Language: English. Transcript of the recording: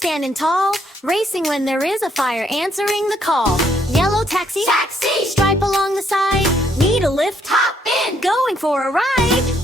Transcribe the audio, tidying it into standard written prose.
standing tall, racing when there is a fire, answering the call. Yellow taxi, taxi, stripe along the side, need a lift, hop in, going for a ride.